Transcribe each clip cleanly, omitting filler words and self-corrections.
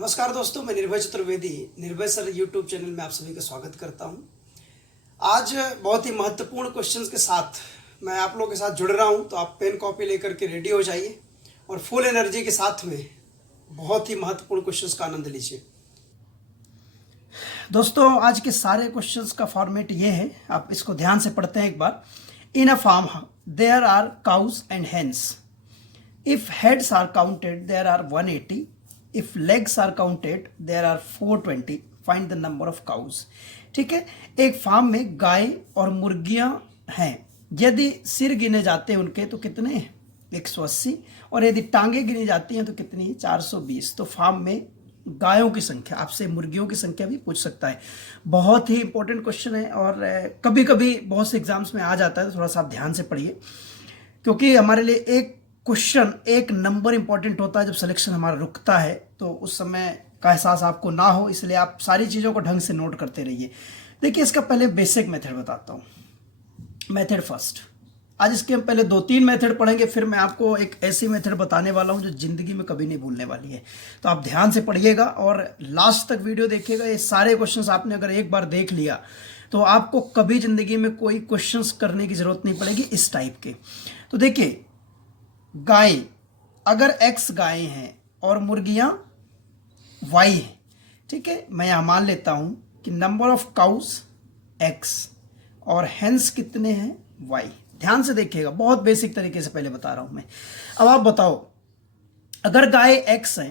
नमस्कार दोस्तों, मैं निर्भय चतुर्वेदी निर्भय सर यूट्यूब चैनल में आप सभी का स्वागत करता हूं। आज बहुत ही महत्वपूर्ण क्वेश्चंस के साथ मैं आप लोगों के साथ जुड़ रहा हूं, तो आप पेन कॉपी लेकर के रेडी हो जाइए और फुल एनर्जी के साथ में बहुत ही महत्वपूर्ण क्वेश्चंस का आनंद लीजिए। दोस्तों, आज के सारे क्वेश्चंस का फॉर्मेट ये है, आप इसको ध्यान से पढ़ते हैं एक बार। In a farm there are cows and hens. If heads are counted there are 180। If legs are counted, there are 420. Find the number of cows. ठीक है, एक फार्म में गाय और मुर्गियां हैं। यदि सिर गिने जाते हैं उनके तो कितने हैं? 180। और यदि टांगे गिनी जाती हैं तो कितनी है? 420। तो फार्म में गायों की संख्या, आपसे मुर्गियों की संख्या भी पूछ सकता है। बहुत ही इंपॉर्टेंट क्वेश्चन है और कभी कभी बहुत से एग्जाम्स में आ जाता है, तो थोड़ा सा आप ध्यान से पढ़िए, क्योंकि हमारे लिए एक क्वेश्चन एक नंबर इंपॉर्टेंट होता है। जब सिलेक्शन हमारा रुकता है तो उस समय का एहसास आपको ना हो, इसलिए आप सारी चीज़ों को ढंग से नोट करते रहिए। देखिए, इसका पहले बेसिक मेथड बताता हूँ। मेथड फर्स्ट, आज इसके हम पहले 2-3 मेथड पढ़ेंगे, फिर मैं आपको एक ऐसी मेथड बताने वाला हूँ जो जिंदगी में कभी नहीं भूलने वाली है। तो आप ध्यान से पढ़िएगा और लास्ट तक वीडियो देखिएगा। ये सारे क्वेश्चंस आपने अगर एक बार देख लिया तो आपको कभी जिंदगी में कोई क्वेश्चंस करने की जरूरत नहीं पड़ेगी इस टाइप के। तो देखिए, गाय, अगर X गाय हैं और मुर्गियां Y हैं, ठीक है, मैं यहां मान लेता हूं कि नंबर ऑफ काउस X और हेंस कितने हैं? Y। ध्यान से देखिएगा, बहुत बेसिक तरीके से पहले बता रहा हूं मैं। अब आप बताओ, अगर गाय X है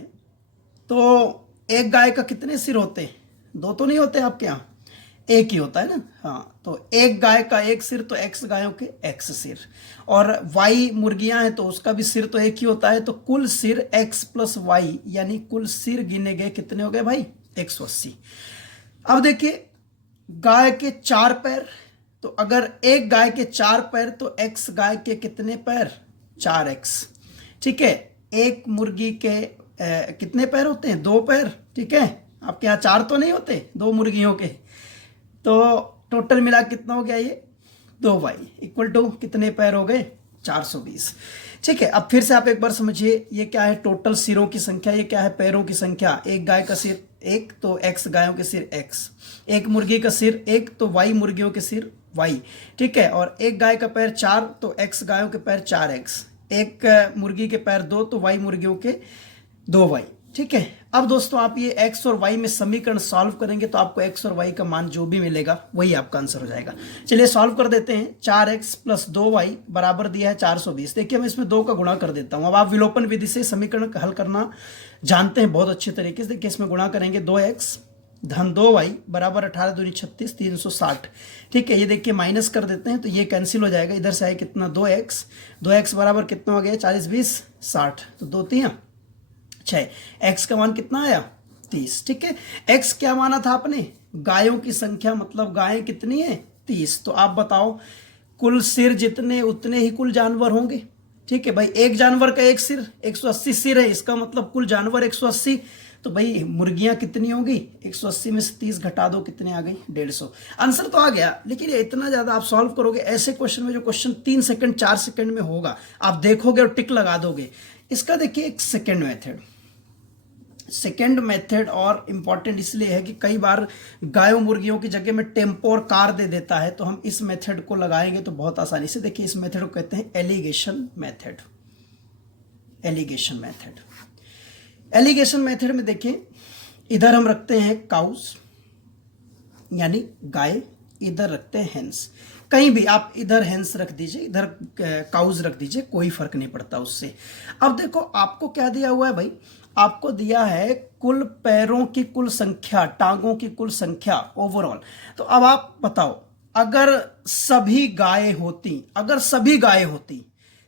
तो एक गाय का कितने सिर होते हैं? 2 तो नहीं होते आपके यहां, एक ही होता है ना। हाँ, तो एक गाय का एक सिर, तो X गायों के X सिर, और Y मुर्गियां हैं तो उसका भी सिर तो एक ही होता है। तो कुल सिर X प्लस Y, यानी कुल सिर गिने गए कितने हो गए भाई? 180। अब देखिए, गाय के 4 पैर, तो अगर एक गाय के 4 पैर तो X गाय के कितने पैर? 4X। ठीक है, एक मुर्गी के कितने पैर होते हैं? 2 पैर। ठीक है, आपके यहाँ 4 तो नहीं होते 2 मुर्गियों के। तो टोटल मिला कितना हो गया? ये 2y इक्वल टू कितने पैर हो गए? 420। ठीक है, अब फिर से आप एक बार समझिए, ये क्या है? टोटल सिरों की संख्या। ये क्या है? पैरों की संख्या। एक गाय का सिर 1 तो X गायों के सिर X, एक मुर्गी का सिर 1 तो Y मुर्गियों के सिर Y। ठीक है, और एक गाय का पैर 4 तो X गायों के पैर 4X, एक मुर्गी के पैर 2 तो Y मुर्गियों के 2Y। ठीक है, अब दोस्तों आप ये X और Y में समीकरण सॉल्व करेंगे तो आपको X और Y का मान जो भी मिलेगा वही आपका आंसर हो जाएगा। चलिए सॉल्व कर देते हैं। 4X प्लस 2Y बराबर दिया है 420। देखिए, मैं इसमें 2 का गुणा कर देता हूं। अब आप विलोपन विधि से समीकरण हल करना जानते हैं बहुत अच्छे तरीके से। देखिए, इसमें गुणा करेंगे 2X धन 2Y बराबर 18 दूनी 36, 360। ठीक है, ये देखिए माइनस कर देते हैं तो ये कैंसिल हो जाएगा। इधर से आए कितना? 2X बराबर कितना हो गया? 40 20 60, तो 2 3 6। X का मान कितना आया? 30। ठीक है, X क्या माना था आपने? गायों की संख्या, मतलब गायें कितनी है? 30। तो आप बताओ, कुल सिर जितने उतने ही कुल जानवर होंगे। ठीक है भाई, एक जानवर का एक सिर, 180 सिर है, इसका मतलब कुल जानवर 180। तो भाई मुर्गियां कितनी होंगी? 180 में से 30 घटा दो, कितने आ गई? 150। आंसर तो आ गया, लेकिन ये इतना ज्यादा आप सॉल्व करोगे ऐसे क्वेश्चन में, जो क्वेश्चन 3 सेकंड 4 सेकंड में होगा, आप देखोगे और टिक लगा दोगे। इसका देखिए एक सेकेंड मेथड और इंपॉर्टेंट इसलिए है कि कई बार गायों मुर्गियों की जगह में टेम्पो और कार दे देता है, तो हम इस मेथड को लगाएंगे तो बहुत आसानी से। देखिए, इस मेथड को कहते हैं एलिगेशन मेथड। एलिगेशन मेथड में देखिए, इधर हम रखते हैं काउस यानी गाय, इधर रखते हैं हेंस। कहीं भी आप इधर हेंस रख दीजिए, इधर काउज रख दीजिए, कोई फर्क नहीं पड़ता उससे। अब देखो, आपको क्या दिया हुआ है भाई? आपको दिया है कुल पैरों की कुल संख्या, टांगों की कुल संख्या ओवरऑल। तो अब आप बताओ, अगर सभी गायें होती,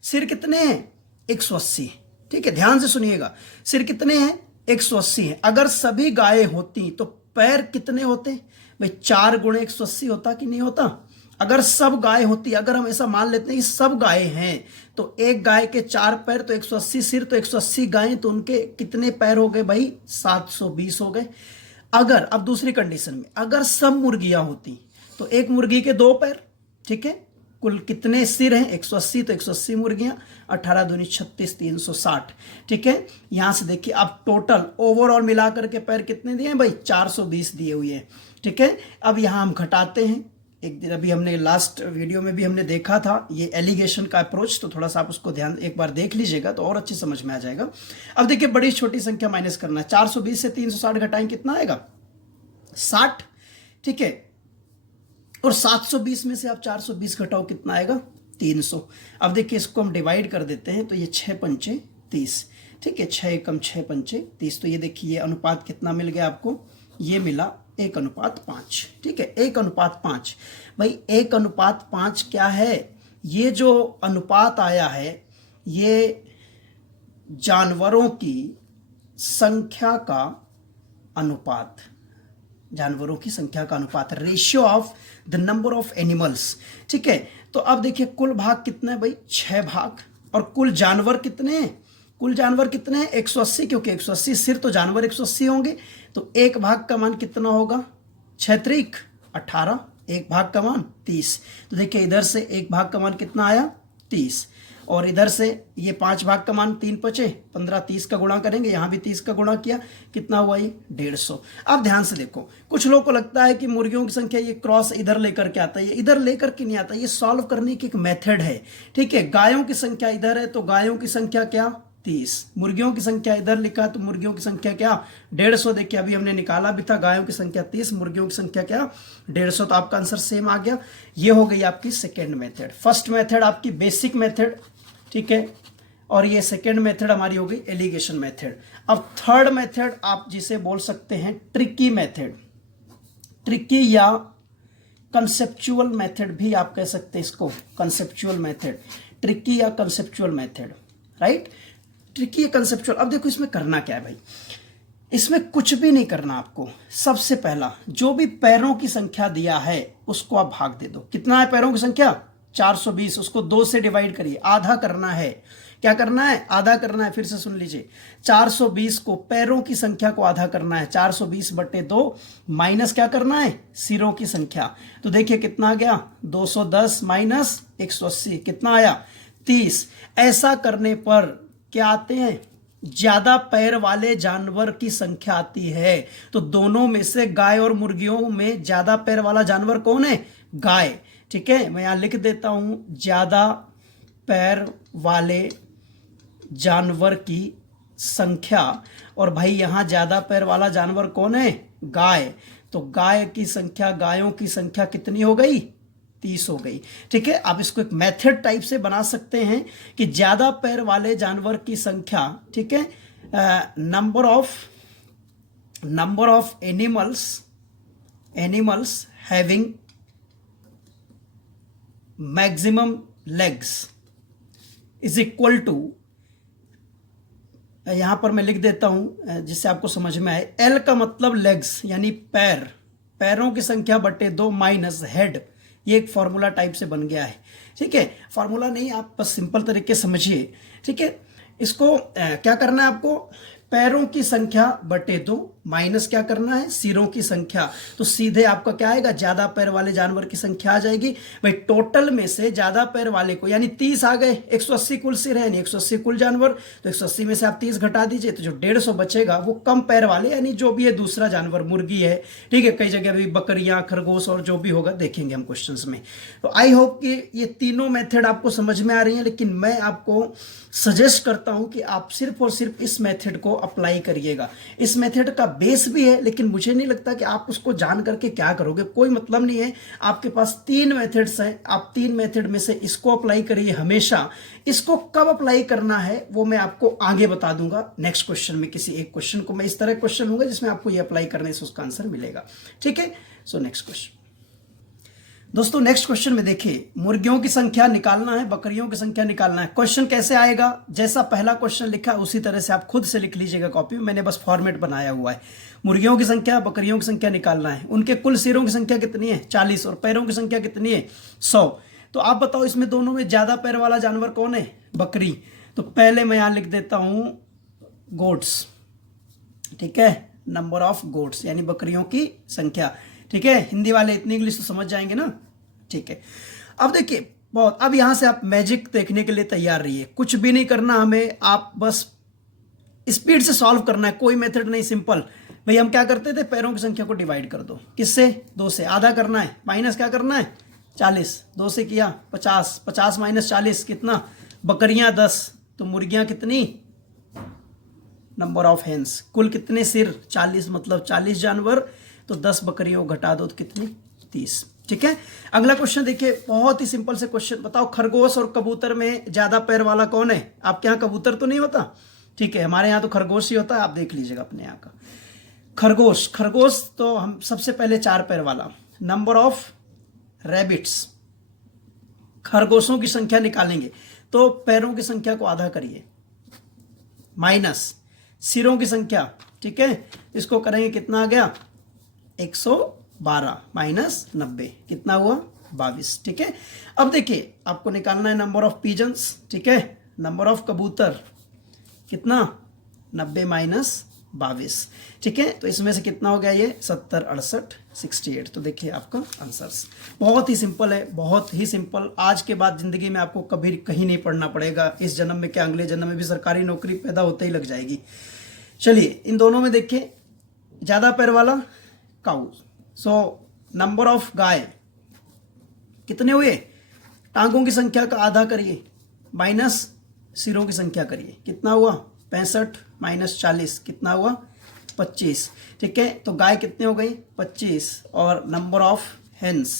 सिर कितने हैं? 180। ठीक है, ध्यान से सुनिएगा, सिर कितने हैं? 180 हैं। अगर सभी गायें होती तो पैर कितने होते भाई? 4 गुणे 180 होता कि नहीं होता? अगर सब गाय होती, अगर हम ऐसा मान लेते हैं कि सब गाय हैं, तो एक गाय के 4 पैर तो 180 सिर, तो 180 गायें, तो उनके कितने पैर हो गए भाई? 720 हो गए। अगर अब दूसरी कंडीशन में, अगर सब मुर्गियां होती तो एक मुर्गी के 2 पैर, ठीक है, कुल कितने सिर हैं 180, तो 180 मुर्गियां, 18 दूनी 36, 360। ठीक है, यहां से देखिए अब टोटल ओवरऑल मिलाकर के पैर कितने दिए हैं भाई 420 दिए हुए हैं। ठीक है, अब यहां हम घटाते हैं। एक दिन अभी हमने लास्ट वीडियो में भी हमने देखा था ये एलिगेशन का अप्रोच, तो थोड़ा सा आप उसको ध्यान एक बार देख लीजिएगा तो और अच्छी समझ में आ जाएगा। अब देखिए बड़ी छोटी संख्या माइनस करना है, 420 से 360 घटाएं कितना आएगा 60। ठीक है, और 720 में से आप 420 घटाओ कितना आएगा 300। अब देखिए इसको हम डिवाइड कर देते हैं, तो ये 6 पंचे 30। ठीक है, 6 एकम 6 पंचे 30। तो ये देखिए ये अनुपात कितना मिल गया आपको, ये मिला 1:5। ठीक है, 1:5। भाई 1:5 क्या है, ये जो अनुपात आया है ये जानवरों की संख्या का अनुपात, जानवरों की संख्या का अनुपात, ratio of the number of animals. ठीक है, तो अब देखिए कुल भाग कितने भाई 6 भाग, और कुल जानवर कितने हैं, कुल जानवर कितने हैं 180, क्योंकि 180 सिर तो जानवर 180 होंगे। तो एक भाग का मान कितना होगा 6 त्रिक 18, एक भाग का मान 30। तो देखिए इधर से एक भाग का मान कितना आया 30, और इधर से ये 5 भाग का मान 3 बचे 15, 30 का गुणा करेंगे, यहाँ भी 30 का गुणा किया, कितना हुआ ये 150। अब ध्यान से देखो, कुछ लोगों को लगता है कि मुर्गियों की संख्या ये क्रॉस इधर लेकर के आता है, ये इधर लेकर के नहीं आता, ये सॉल्व करने की एक मेथड है। ठीक है, गायों की संख्या इधर है तो गायों की संख्या क्या 30, मुर्गियों की संख्या इधर लिखा है तो मुर्गियों की संख्या क्या 150। देखिए अभी हमने निकाला भी था, गायों की संख्या 30, मुर्गियों की संख्या क्या 150, तो आपका आंसर सेम आ गया। ये हो गई आपकी सेकेंड मेथड। फर्स्ट मेथड आपकी बेसिक मेथड, ठीक है, और ये सेकेंड मेथड हमारी हो गई एलिगेशन मेथड। अब थर्ड मेथड आप जिसे बोल सकते हैं ट्रिकी मेथड, ट्रिकी या कंसेप्चुअल मेथड भी आप कह सकते हैं इसको, कंसेप्चुअल मेथड, ट्रिकी या कंसेप्चुअल मेथड, राइट, ट्रिकी या कंसेप्चुअल। अब देखो इसमें करना क्या है भाई, इसमें कुछ भी नहीं करना आपको। सबसे पहला जो भी पैरों की संख्या दिया है उसको आप भाग दे दो। कितना है पैरों की संख्या 420, उसको 2 से डिवाइड करिए, आधा करना है। क्या करना है आधा करना है, फिर से सुन लीजिए, 420 को पैरों की संख्या को आधा करना है, 420/2 माइनस क्या करना है सिरों की संख्या। तो देखिए कितना आ गया 210 माइनस 180 कितना आया 30। ऐसा करने पर क्या आते हैं ज्यादा पैर वाले जानवर की संख्या आती है। तो दोनों में से गाय और मुर्गियों में ज्यादा पैर वाला जानवर कौन है गाय। ठीक है, मैं यहां लिख देता हूं ज्यादा पैर वाले जानवर की संख्या, और भाई यहां ज्यादा पैर वाला जानवर कौन है गाय। तो गाय की संख्या, गायों की संख्या कितनी हो गई 30 हो गई। ठीक है, आप इसको एक मेथड टाइप से बना सकते हैं कि ज्यादा पैर वाले जानवर की संख्या, ठीक है, number of animals having maximum legs is equal to, यहां पर मैं लिख देता हूं जिससे आपको समझ में आए, एल का मतलब लेग्स यानी पैर, पैरों की संख्या बटे 2 माइनस हेड। ये एक फॉर्मूला टाइप से बन गया है। ठीक है, फॉर्मूला नहीं, आप बस सिंपल तरीके समझिए। ठीक है, इसको क्या करना है आपको, पैरों की संख्या बटे 2 माइनस क्या करना है सिरों की संख्या। तो सीधे आपका क्या आएगा ज्यादा पैर वाले जानवर की संख्या आ जाएगी। भाई टोटल में से ज्यादा पैर वाले को यानी 30 आ गए, 180 कुल सिर है, 180 कुल जानवर, तो 180 में से आप 30 घटा दीजिए, तो जो 150 बचेगा वो कम पैर वाले यानी जो भी है दूसरा जानवर, मुर्गी है, ठीक है, कई जगह भी बकरियां, खरगोश और जो भी होगा देखेंगे हम क्वेश्चंस में। तो आई होप कि ये तीनों मेथड आपको समझ में आ रही है, लेकिन मैं आपको सजेस्ट करता हूं कि आप सिर्फ और सिर्फ इस मेथड को अप्लाई करिएगा। इस मेथड का बेस भी है, लेकिन मुझे नहीं लगता कि आप उसको जान करके क्या करोगे, कोई मतलब नहीं है। आपके पास 3 मेथड्स हैं, आप 3 मेथड में से इसको अप्लाई करिए हमेशा। इसको कब अप्लाई करना है वो मैं आपको आगे बता दूंगा नेक्स्ट क्वेश्चन में। किसी एक क्वेश्चन को मैं इस तरह क्वेश्चन होगा जिसमें आपको ये अप्लाई करने से उसका आंसर मिलेगा। ठीक है, सो नेक्स्ट क्वेश्चन दोस्तों, नेक्स्ट क्वेश्चन में देखिए, मुर्गियों की संख्या निकालना है, बकरियों की संख्या निकालना है। क्वेश्चन कैसे आएगा, जैसा पहला क्वेश्चन लिखा है उसी तरह से आप खुद से लिख लीजिएगा कॉपी में, मैंने बस फॉर्मेट बनाया हुआ है। मुर्गियों की संख्या, बकरियों की संख्या निकालना है, उनके कुल सिरों की संख्या कितनी है 40 और पैरों की संख्या कितनी है 100। तो आप बताओ इसमें दोनों में ज्यादा पैर वाला जानवर कौन है बकरी। तो पहले मैं यहां लिख देता हूं गोट्स, ठीक है, नंबर ऑफ गोट्स यानी बकरियों की संख्या। ठीक है, हिंदी वाले इतनी इंग्लिश तो समझ जाएंगे ना। ठीक है, अब देखिए बहुत। अब यहां से आप मैजिक देखने के लिए तैयार रहिए, कुछ भी नहीं करना हमें, आप बस स्पीड से सॉल्व करना है, कोई मेथड नहीं, सिंपल। भाई हम क्या करते थे, पैरों की संख्या को डिवाइड कर दो, किससे, 2 से, आधा करना है, माइनस क्या करना है, 40, 2 से किया 50, 50 माइनस 40 कितना, बकरियां 10, तो मुर्गियां कितनी, नंबर ऑफ हेन्स, कुल कितने सिर, 40, मतलब 40 जानवर, तो 10 बकरियों घटा दो तो कितनी, 30। ठीक है, अगला क्वेश्चन देखिए, बहुत ही सिंपल से क्वेश्चन, बताओ खरगोश और कबूतर में ज्यादा पैर वाला कौन है। आपके यहाँ कबूतर तो नहीं होता, ठीक है, हमारे यहाँ तो खरगोश ही होता है, आप देख लीजिएगा अपने यहाँ का। खरगोश, खरगोश तो हम सबसे पहले 4 पैर वाला। नंबर ऑफ रैबिट्स, खरगोशों की संख्या निकालेंगे तो पैरों की संख्या को आधा करिए, माइनस सिरों की संख्या, ठीक है, इसको करेंगे कितना आ गया, 112 माइनस 90 कितना हुआ, 22। ठीक है, अब देखिए आपको निकालना है नंबर ऑफ पीजन्स, ठीक है, नंबर ऑफ कबूतर कितना, 90 माइनस 22। ठीक है, तो इसमें से कितना हो गया ये, 70, 68, 68। तो देखिए आपका आंसर्स बहुत ही सिंपल है, बहुत ही सिंपल। आज के बाद जिंदगी में आपको कभी कहीं नहीं पढ़ना पड़ेगा, इस जन्म में क्या अगले जन्म में भी सरकारी नौकरी पैदा होते ही लग जाएगी। चलिए इन दोनों में देखिए, ज्यादा पैर वाला काऊ, सो नंबर ऑफ गाय कितने हुए, टांगों की संख्या का आधा करिए, माइनस सिरों की संख्या करिए, कितना हुआ, 65 माइनस 40 कितना हुआ, 25। ठीक है, तो गाय कितने हो गई, 25, और नंबर ऑफ हेन्स।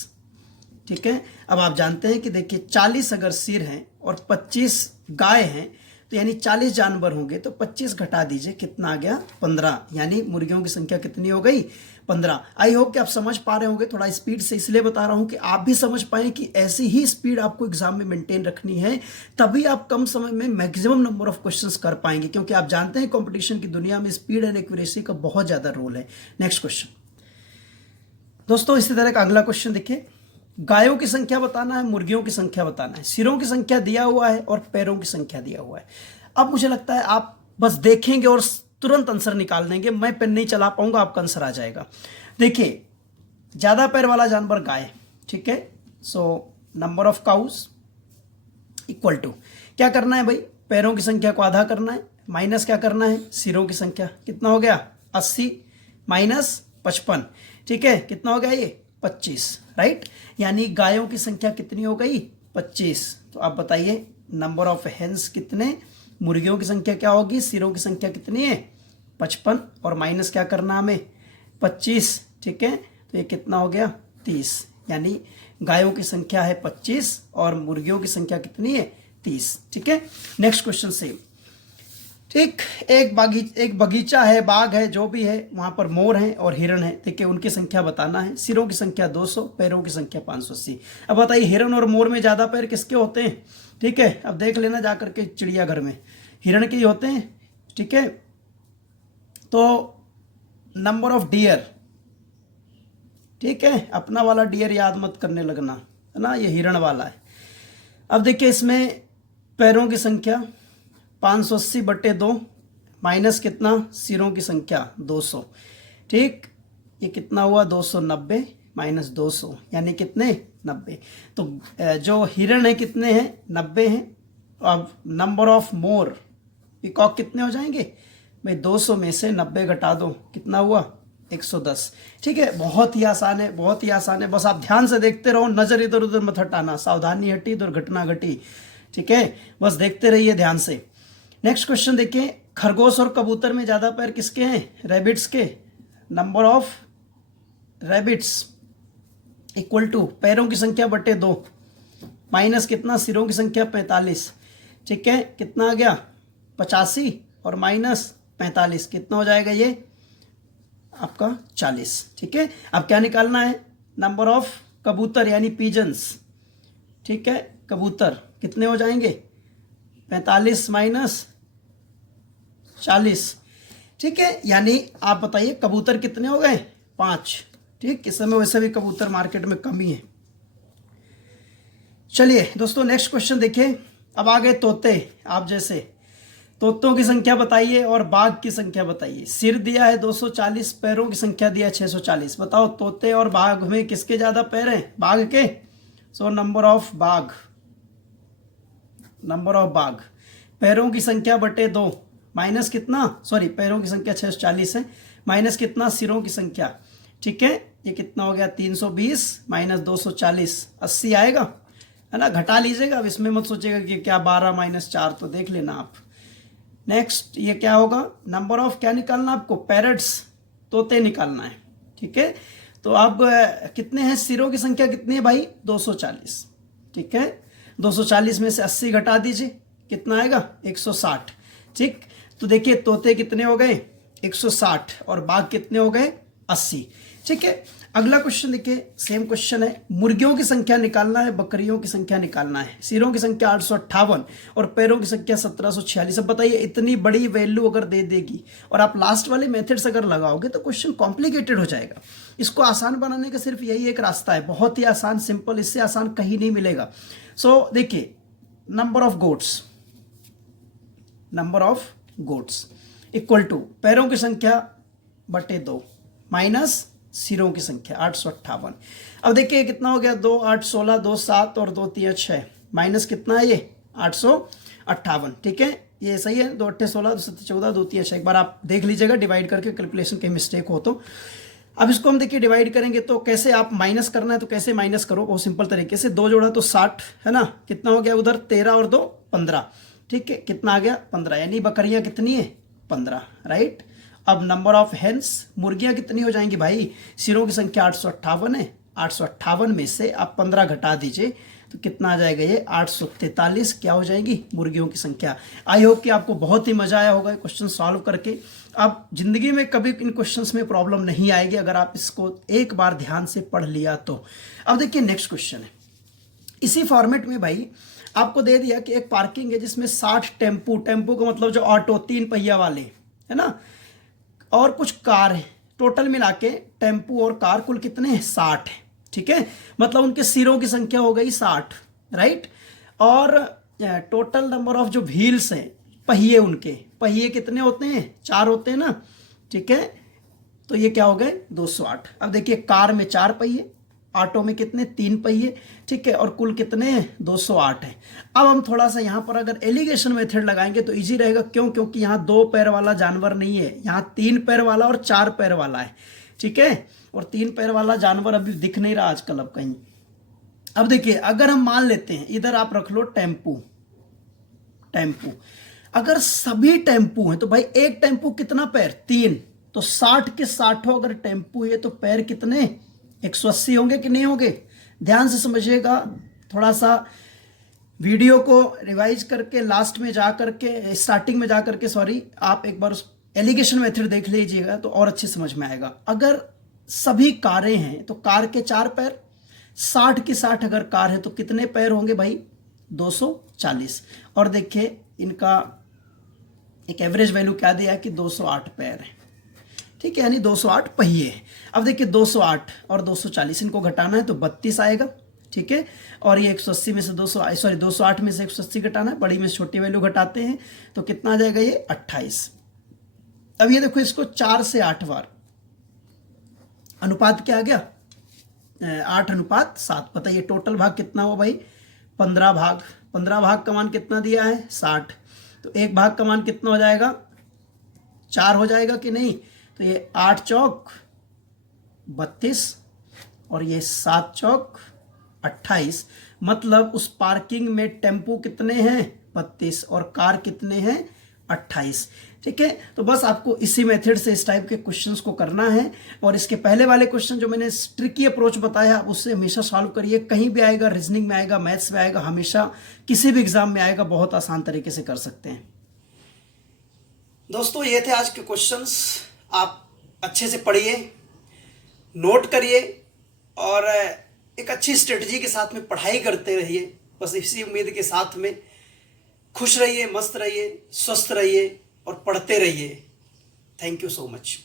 ठीक है, अब आप जानते हैं कि देखिए 40 अगर सिर हैं और 25 गाय हैं, तो यानी 40 जानवर होंगे, तो 25 घटा दीजिए कितना आ गया, 15, यानी मुर्गियों की संख्या कितनी हो गई, 15। आई होप कि आप समझ पा रहे होंगे, थोड़ा स्पीड से इसलिए बता रहा हूं कि आप भी समझ पाए कि ऐसी ही स्पीड आपको एग्जाम में मेंटेन रखनी है, तभी आप कम समय में मैक्सिमम नंबर ऑफ क्वेश्चंस कर पाएंगे, क्योंकि आप जानते हैं कंपटीशन की दुनिया में स्पीड एंड एक्यूरेसी का बहुत ज्यादा रोल है। नेक्स्ट क्वेश्चन दोस्तों, इसी तरह का अगला क्वेश्चन देखिए, गायों की संख्या बताना है, मुर्गियों की संख्या बताना है, सिरों की संख्या दिया हुआ है और पैरों की संख्या दिया हुआ है। अब मुझे लगता है आप बस देखेंगे और तुरंत आंसर निकाल देंगे, मैं पेन नहीं चला पाऊंगा, आपका आंसर आ जाएगा। देखिए ज्यादा पैर वाला जानवर गाय, ठीक है, so number of cows equal to क्या करना है भाई, पैरों की संख्या को आधा करना है, माइनस क्या करना है, सिरों की संख्या, कितना हो गया 80 माइनस 55। ठीक है, कितना हो गया ये 25, राइट, यानी गायों की संख्या कितनी हो गई 25। तो आप बताइए नंबर ऑफ हेन्स कितने, मुर्गियों की संख्या क्या होगी, सिरों की संख्या कितनी है 55, और माइनस क्या करना हमें 25। ठीक है, तो ये कितना हो गया 30, यानी गायों की संख्या है 25 और मुर्गियों की संख्या कितनी है 30। ठीक है, नेक्स्ट क्वेश्चन से, ठीक, एक बगीचा है, बाग है, जो भी है, वहां पर मोर है और हिरण है, ठीक है, उनकी संख्या बताना है, सिरों की संख्या 200, पैरों की संख्या 580। अब बताइए हिरण और मोर में ज्यादा पैर किसके होते हैं। ठीक है, अब देख लेना जाकर के चिड़ियाघर में, हिरण के ही होते हैं। ठीक है, तो नंबर ऑफ डियर, ठीक है, अपना वाला डियर याद मत करने लगना, है ना, ये हिरण वाला है। अब देखिए इसमें पैरों की संख्या 580/2 माइनस कितना, सिरों की संख्या 200। ठीक, ये कितना हुआ 290 माइनस 200, यानी कितने 90। तो जो हिरण है कितने हैं 90 हैं। अब नंबर ऑफ मोर, पीकॉक कितने हो जाएंगे भाई, 200 में से 90 घटा दो, कितना हुआ 110। ठीक है, बहुत ही आसान है, बहुत ही आसान है, बस आप ध्यान से देखते रहो, नजर इधर उधर मत हटाना, सावधानी हटी दुर्घटना घटी। ठीक है, बस देखते रहिए ध्यान से। नेक्स्ट क्वेश्चन देखिए, खरगोश और कबूतर में ज्यादा पैर किसके हैं, रैबिट्स के। Number of rabbits equal to पैरों की संख्या बटे 2 माइनस कितना, सिरों की संख्या 45। ठीक है, कितना आ गया 85 और माइनस 45 कितना हो जाएगा ये आपका 40। ठीक है, अब क्या निकालना है, नंबर ऑफ कबूतर यानी पीजन्स। ठीक है, कबूतर कितने हो जाएंगे 45 माइनस 40। ठीक है, यानी आप बताइए कबूतर कितने हो गए 5। ठीक, इस समय वैसे भी कबूतर मार्केट में कम ही है। चलिए दोस्तों नेक्स्ट क्वेश्चन देखिए, अब आ गए तोते। आप जैसे तोतों की संख्या बताइए और बाघ की संख्या बताइए। सिर दिया है 240, पैरों की संख्या दिया है 640। बताओ तोते और बाघ में किसके ज्यादा पैर हैं, बाघ के। सो नंबर ऑफ बाघ नंबर ऑफ बाघ, पैरों की संख्या बटे 2 माइनस कितना, सॉरी पैरों की संख्या 640 है, माइनस कितना सिरों की संख्या, ठीक है। ये कितना हो गया 320 माइनस 240, 80 आएगा, है ना। घटा लीजिएगा, अब इसमें मत सोचिएगा कि क्या 12 माइनस 4, तो देख लेना आप। नेक्स्ट ये क्या होगा, नंबर ऑफ क्या निकालना आपको, पैरट्स, तोते निकालना है, ठीक है। तो अब कितने हैं, सिरों की संख्या कितनी है भाई 240, ठीक है। 240 में से 80 घटा दीजिए, कितना आएगा 160, ठीक। तो देखिए तोते कितने हो गए 160 और बाघ कितने हो गए 80, ठीक है। अगला क्वेश्चन देखिए, सेम क्वेश्चन है, मुर्गियों की संख्या निकालना है, बकरियों की संख्या निकालना है। सिरों की संख्या 858 और पैरों की संख्या 1746। अब बताइए इतनी बड़ी वैल्यू अगर दे देगी और आप लास्ट वाले मेथड्स अगर लगाओगे तो क्वेश्चन कॉम्प्लिकेटेड हो जाएगा। इसको आसान बनाने का सिर्फ यही एक रास्ता है, बहुत ही आसान, सिंपल, इससे आसान कहीं नहीं मिलेगा। सो देखिए number of goats equal to पैरों की संख्या बटे 2 माइनस सिरों की संख्या 858। अब देखिए कितना हो गया, 2 8 16 2 7 और 2 3 6 माइनस कितना है ये 858, ठीक है। ये सही है, 2 8 16 2 7 14 2 3 6। एक बार आप देख लीजिएगा डिवाइड करके, कैलकुलेशन कहीं मिस्टेक हो तो। अब इसको हम देखिए डिवाइड करेंगे तो कैसे, आप माइनस करना है तो कैसे माइनस करो, बहुत सिंपल तरीके से। 2 जोड़ा तो 60 है ना, कितना हो गया उधर 13 और 2 15, ठीक है। कितना आ गया 15, यानी बकरियां कितनी है 15, राइट। अब नंबर ऑफ हेन्स, मुर्गियां कितनी हो जाएंगी भाई, सिरों की संख्या 858 है, 858 में से आप 15 घटा दीजिए तो कितना आ जाएगा ये 843, क्या हो जाएगी मुर्गियों की संख्या। आई होप कि आपको बहुत ही मजा आया होगा क्वेश्चन सॉल्व करके। अब जिंदगी में कभी इन क्वेश्चंस में प्रॉब्लम नहीं आएगी अगर आप इसको एक बार ध्यान से पढ़ लिया तो। अब देखिए नेक्स्ट क्वेश्चन है, इसी फॉर्मेट में भाई आपको दे दिया कि एक पार्किंग है जिसमें 60 टेम्पू का मतलब जो ऑटो 3 पहिया वाले है ना, और कुछ कार है, टोटल मिला के टेम्पू और कार कुल कितने हैं 60 है, ठीक है। मतलब उनके सिरों की संख्या हो गई 60, राइट। और टोटल नंबर ऑफ जो व्हील्स हैं, पहिए, उनके पहिए कितने होते हैं 4 होते हैं ना, ठीक है। तो ये क्या हो गए 208। अब देखिए कार में 4 पहिए, ऑटो में कितने 3 पहिए, ठीक है, और कुल कितने हैं 208 है। अब हम थोड़ा सा यहाँ पर अगर एलिगेशन मेथड लगाएंगे तो इजी रहेगा, क्यों, क्योंकि यहाँ 2 पैर वाला जानवर नहीं है, यहाँ 3 पैर वाला और 4 पैर वाला है, ठीक है। और 3 पैर वाला जानवर अभी दिख नहीं रहा आजकल अब कहीं। अब देखिए अगर हम मान लेते हैं, इधर आप रख लो टेम्पू, अगर सभी टेम्पू हैं तो भाई एक टेम्पू कितना पैर 3, तो 60 के 60 अगर टेम्पू है तो पैर कितने 180 होंगे कि नहीं होंगे। ध्यान से समझिएगा, थोड़ा सा वीडियो को रिवाइज करके लास्ट में जा करके, स्टार्टिंग में जा करके सॉरी, आप एक बार एलिगेशन मेथड देख लीजिएगा तो और अच्छे समझ में आएगा। अगर सभी कारें हैं तो कार के 4 पैर, 60 की 60 अगर कार है तो कितने पैर होंगे भाई 240। और देखिए इनका एक एवरेज वैल्यू क्या दिया है कि 208 पैर है, ठीक है, यानी 208 पहिए है। अब देखिए 208 और 240 इनको घटाना है तो 32 आएगा, ठीक है। और ये 180 में से 208 में से 180 घटाना है, बड़ी में से छोटी वैल्यू घटाते हैं तो कितना आ जाएगा ये 28। अब ये देखो इसको 4 से 8 बार, अनुपात क्या आ गया 8:7। बताइए टोटल भाग कितना हुआ भाई 15 भाग। 15 भाग का मान कितना दिया है 60, तो एक भाग का मान कितना हो जाएगा 4 हो जाएगा कि नहीं। तो ये 8 चौक 32 और ये 7 चौक 28, मतलब उस पार्किंग में टेम्पू कितने हैं 32 और कार कितने हैं 28, ठीक है। तो बस आपको इसी मेथड से इस टाइप के क्वेश्चंस को करना है। और इसके पहले वाले क्वेश्चन जो मैंने ट्रिकी अप्रोच बताया आप उससे हमेशा सॉल्व करिए, कहीं भी आएगा, रीजनिंग में आएगा, मैथ्स में आएगा, हमेशा किसी भी एग्जाम में आएगा, बहुत आसान तरीके से कर सकते हैं। दोस्तों ये थे आज के क्वेश्चंस, आप अच्छे से पढ़िए, नोट करिए और एक अच्छी स्ट्रेटजी के साथ में पढ़ाई करते रहिए। बस इसी उम्मीद के साथ में खुश रहिए, मस्त रहिए, स्वस्थ रहिए और पढ़ते रहिए। Thank you so much.